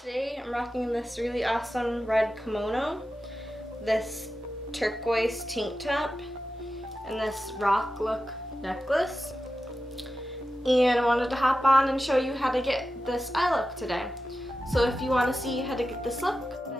Today I'm rocking this really awesome red kimono, this turquoise tank top, and this rock look necklace. And I wanted to hop on and show you how to get this eye look today. So if you want to see how to get this look, then